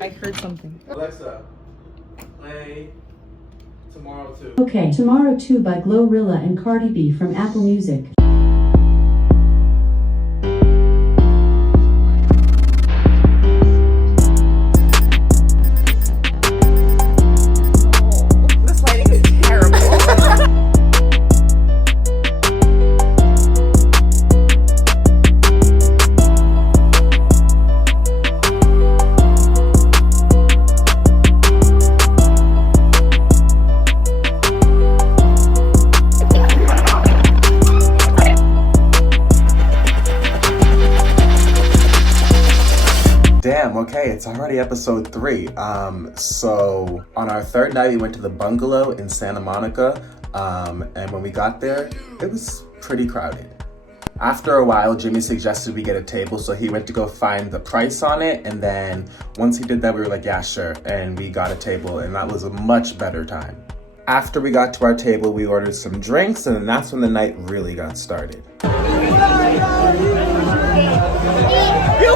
I heard something. Alexa, play Tomorrow 2. Okay, Tomorrow 2 by Glorilla and Cardi B from Apple Music. This lighting is terrible. Damn, okay, it's already episode 3. So on our third night, we went to the Bungalow in Santa Monica. And when we got there, it was pretty crowded. After a while, Jimmy suggested we get a table, so he went to go find the price on it. And then once he did that, we were like, yeah, sure. And we got a table, and that was a much better time. After we got to our table, we ordered some drinks, and then that's when the night really got started. You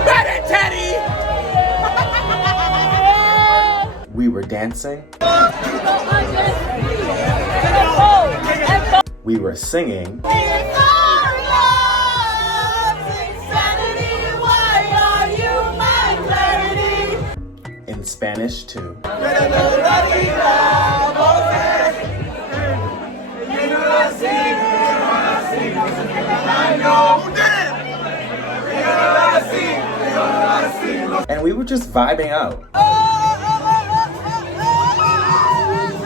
better, Teddy! We were dancing. We were singing. In Spanish too. And we were just vibing out.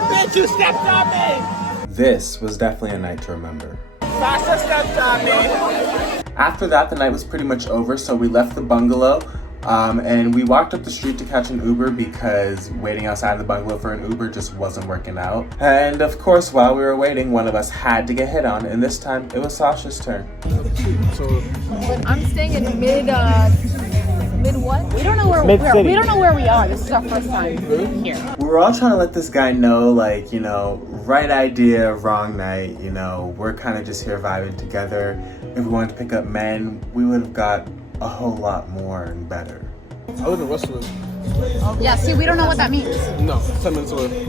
Bitch, you stepped on me! This was definitely a night to remember. Sasha stepped on me! After that, the night was pretty much over, so we left the bungalow and we walked up the street to catch an Uber because waiting outside the bungalow for an Uber just wasn't working out. And of course, while we were waiting, one of us had to get hit on, and this time it was Sasha's turn. I'm staying in mid what? We don't know where we are. This is our first time here. We were all trying to let this guy know, like, you know, right idea, wrong night, you know, we're kind of just here vibing together. If we wanted to pick up men, we would have got a whole lot more and better. I live in Westwood. Yeah, see, we don't know what that means. No, 10 minutes away.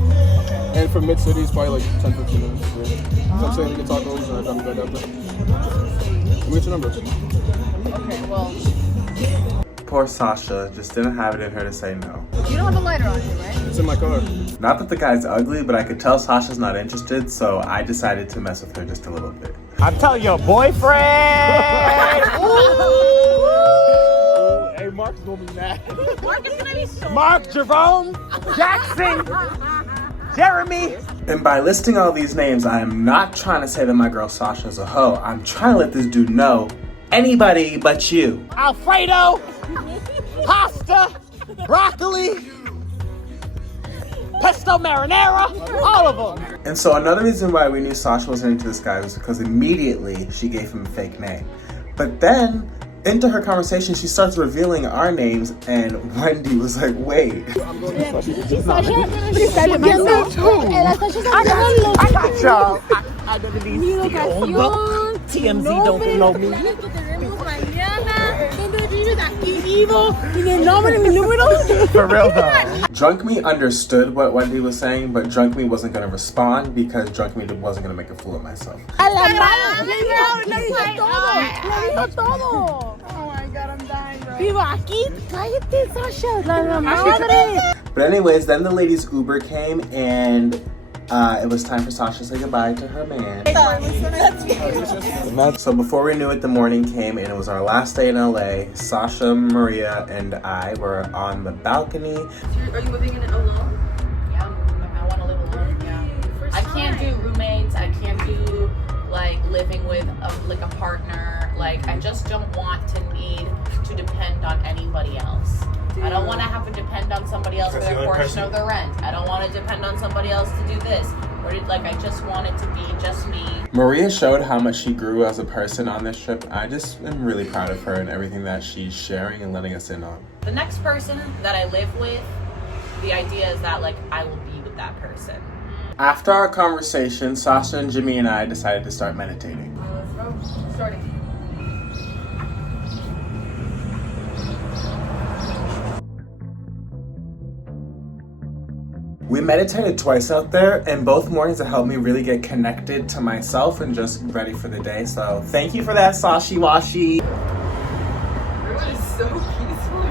And from mid-city, it's probably like 10, 15 minutes. Yeah. So I'm saying we can talk over and I'm back after. Let me get your number. Okay, well, Poor Sasha just didn't have it in her to say no. you don't have a lighter on you, right? It's in my car. Not that the guy's ugly, but I could tell Sasha's not interested, so I decided to mess with her just a little bit. I'm telling your boyfriend! Hey, Mark's gonna be mad. Mark is gonna be so Mark, Jerome, Jackson, Jeremy. And by listing all these names, I am not trying to say that my girl Sasha's a hoe. I'm trying to let this dude know anybody but you. Alfredo, pasta, broccoli, pesto marinara, all of them. And so another reason why we knew Sasha wasn't into this guy was because immediately she gave him a fake name. But then, into her conversation, she starts revealing our names, and Wendy was like, wait. I got y'all. I know these TMZ don't know me. For real though. Drunk Me understood what Wendy was saying, but Drunk Me wasn't going to respond because Drunk Me wasn't going to make a fool of myself. Oh my god, I'm dying, bro. But anyways, then the ladies' Uber came, and it was time for Sasha to say goodbye to her man. So before we knew it, the morning came, and it was our last day in LA. Sasha, Maria, and I were on the balcony. Are you moving in alone? Yeah, I want to live alone, yeah. I can't do roommates, I can't do, like, living with, a partner. Like, I just don't want to need to depend on anybody else. I don't want to have to depend on somebody else for their portion of the rent. I don't want to depend on somebody else to do this. Or I just want it to be just me. Maria showed how much she grew as a person on this trip. I just am really proud of her and everything that she's sharing and letting us in on. The next person that I live with, the idea is that, like, I will be with that person. After our conversation, Sasha and Jimmy and I decided to start meditating. Let's go. Starting. We meditated twice out there, and both mornings it helped me really get connected to myself and just ready for the day. So thank you for that, Sashi Washi. Everyone is so peaceful.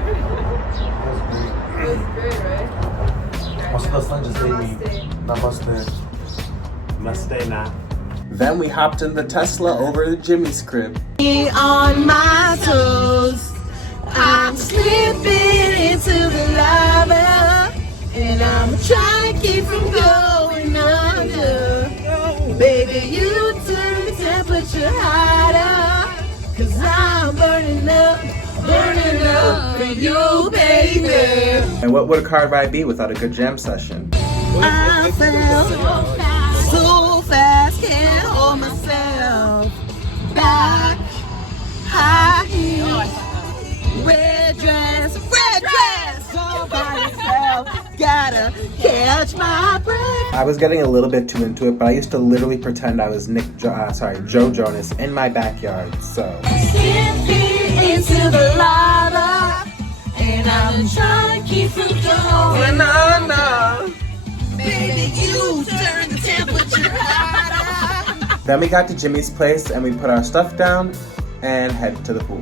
It was great, right? Also, the sun just gave me namaste. Namaste now. Then we hopped in the Tesla over to Jimmy's crib. On my toes, I'm slipping into the lava, and I'm trying to keep from going under. Baby, you turn the temperature hotter, 'cause I'm burning up for you, baby. And what would a car ride be without a good jam session? I fell so fast, can't hold myself back. High heels, red dress all by yourself. Gotta catch my breath. I was getting a little bit too into it, but I used to literally pretend I was Joe Jonas in my backyard. So Slipping into the lava, and I'm trying to keep from going under. Baby, you turn the temperature hotter. then we got to Jimmy's place and we put our stuff down and headed to the pool.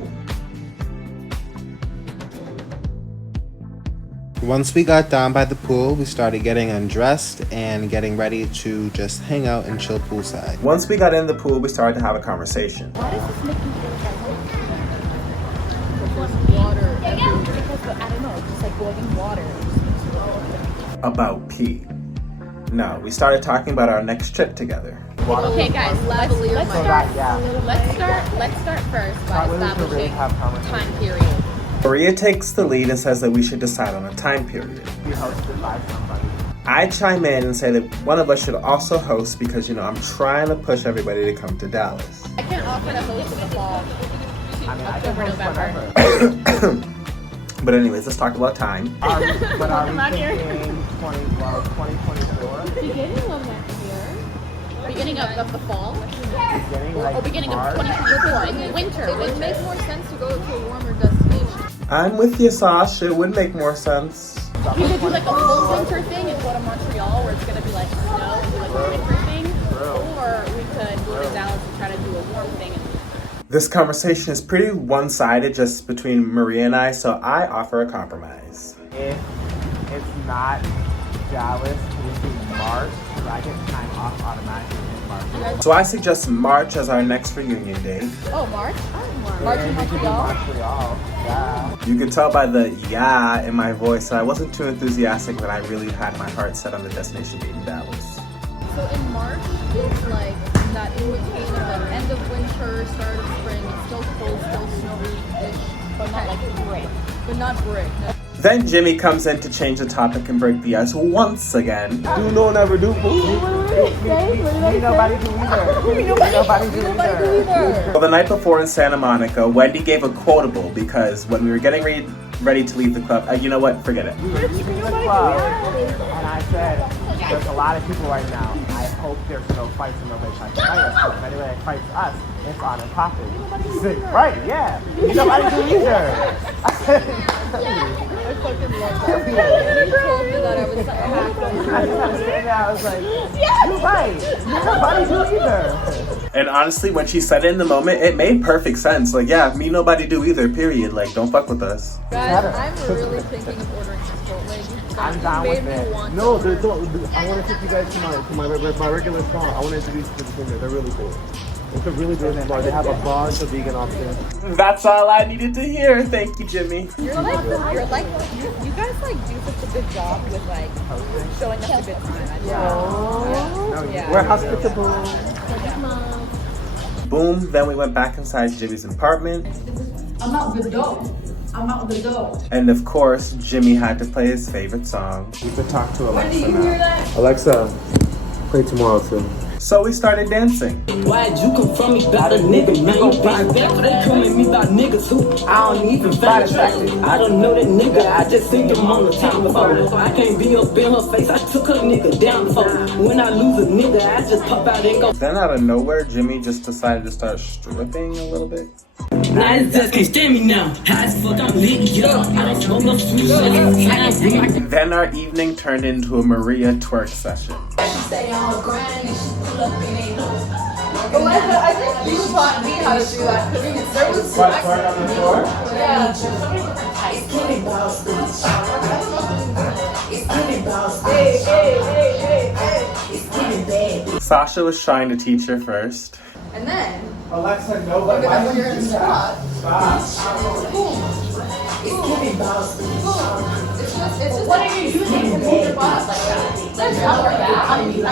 Once we got down by the pool, we started getting undressed and getting ready to just hang out and chill poolside. Once we got in the pool, we started to have a conversation. Why does this make me feel like I want water everywhere? Because, I don't know, it's just like boiling water. About pee. No, we started talking about our next trip together. Okay, guys, let's start first by establishing time period. Maria takes the lead and says that we should decide on a time period. I chime in and say that one of us should also host because, I'm trying to push everybody to come to Dallas. I can't offer to host in the fall. October, November. But anyways, let's talk about time. But are we thinking 2024? Beginning of next year. Beginning of the fall? Beginning Or beginning of 2024 in the winter. It would make more sense to go to a warmer destination. I'm with you, Sash. It would make more sense. We could do like a full winter thing and go to Montreal where it's going to be like snow and do like a winter thing. Or we could go to Dallas and try to do a warm thing. This conversation is pretty one-sided just between Maria and I, so I offer a compromise. If it's not Dallas, it would be March, because I get time off automatically in March. So I suggest March as our next reunion date. Oh, March? March in Montreal. Yeah. You could tell by the yeah in my voice that I wasn't too enthusiastic, but I really had my heart set on the destination being Dallas. So in March, it's like that in between of like end of winter, start of spring. It's still cold, still snowy-ish, but not like brick. But not brick. No. Then Jimmy comes in to change the topic and break the ice once again. Do no never do. Nobody do either. Well, the night before in Santa Monica, Wendy gave a quotable because when we were getting ready to leave the club, you know what? Forget it. We were leaving the club, and I said, there's a lot of people right now. I hope there's no fights and nobody tries to fight us. Because if anybody fights us, it's on and popping. She said, right, yeah. Nobody do either. I said, I fucking love that. You told me that I was so happy. I was like, you're right. Nobody do either. And honestly, when she said it in the moment, it made perfect sense. Like, yeah, me nobody do either, period. Like, don't fuck with us. Guys, I'm really thinking of ordering Chipotle. I'm down with it. No, I want to take you guys to my regular spot. I want to introduce you to the thing. They're really cool. It's a really good spot. They have a bunch of vegan options. That's all I needed to hear. Thank you, Jimmy. You guys like do such a good job with like showing us a good time. Yeah. We're hospitable. Boom, then we went back inside Jimmy's apartment. I'm out the door. And of course, Jimmy had to play his favorite song. We could talk to Alexa now. Alexa, play Tomorrow too. So we started dancing. Why'd you come from me about a nigga, man? You bitch back for they come at me about niggas who I don't even find attractive. I don't know that nigga, I just seen him on the telephone. I can't be up in her face, I took her nigga down for. When I lose a nigga, I just pop out and go. Then out of nowhere, Jimmy just decided to start stripping a little bit. Now it just can't stand me now. High as fuck, I'm lit, yo. I don't smoke no sweet shit. Then our evening turned into a Maria twerk session. Alexa, I think you taught me how to do that because there was What, twerk on the floor? Yeah. Hey. Sasha was trying to teach her first. And then, Alexa, no, but because why when did you're you in do the that? spot, Stop. boom. It's just what are you using to move your butt like that? There's not like that. I'm using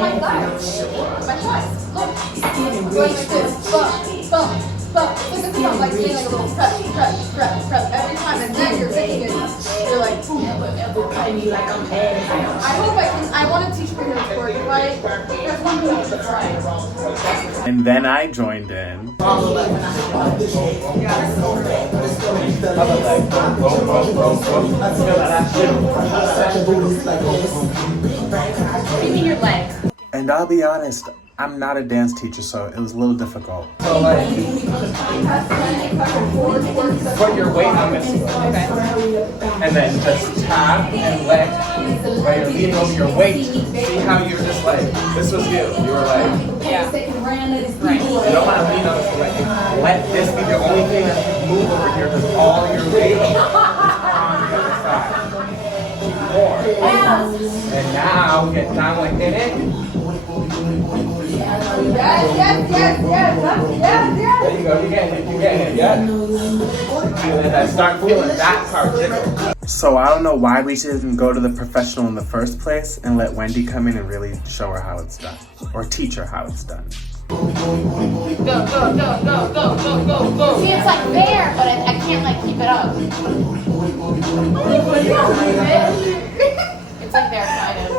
my thighs. My thighs. Look. Going like this. Bump. It's like I'm like doing like a little press. Every time, and then you're taking it. You're like, boom. I hope I can. I want to teach you how to choreograph. There's one thing you should try. And then I joined in. Maybe your leg. And I'll be honest, I'm not a dance teacher, so it was a little difficult. So like, put your weight on this. Okay. And then just tap and let, while you're leaning over your weight. See how you're just like, this was you. You were like, Yeah. you don't want to lean on this, like, let this be the only thing that you move over here because all your weight is on the other side. More. And now get down like in it. Yes. There you go, you get it, yeah? And I start feeling that part jiggle. So I don't know why we didn't go to the professional in the first place and let Wendy come in and really show her how it's done. Or teach her how it's done. Go. See, it's like there, but I can't like keep it up. It's like there, kind of.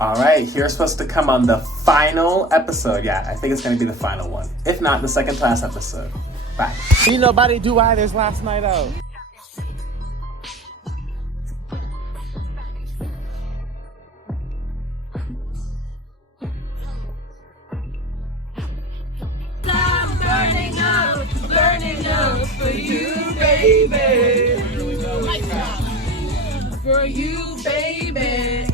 Alright, you're supposed to come on the final episode. Yeah, I think it's gonna be the final one. If not, the second to last episode. Bye. See nobody do either's last night out. Burning up for you, baby. For you, baby.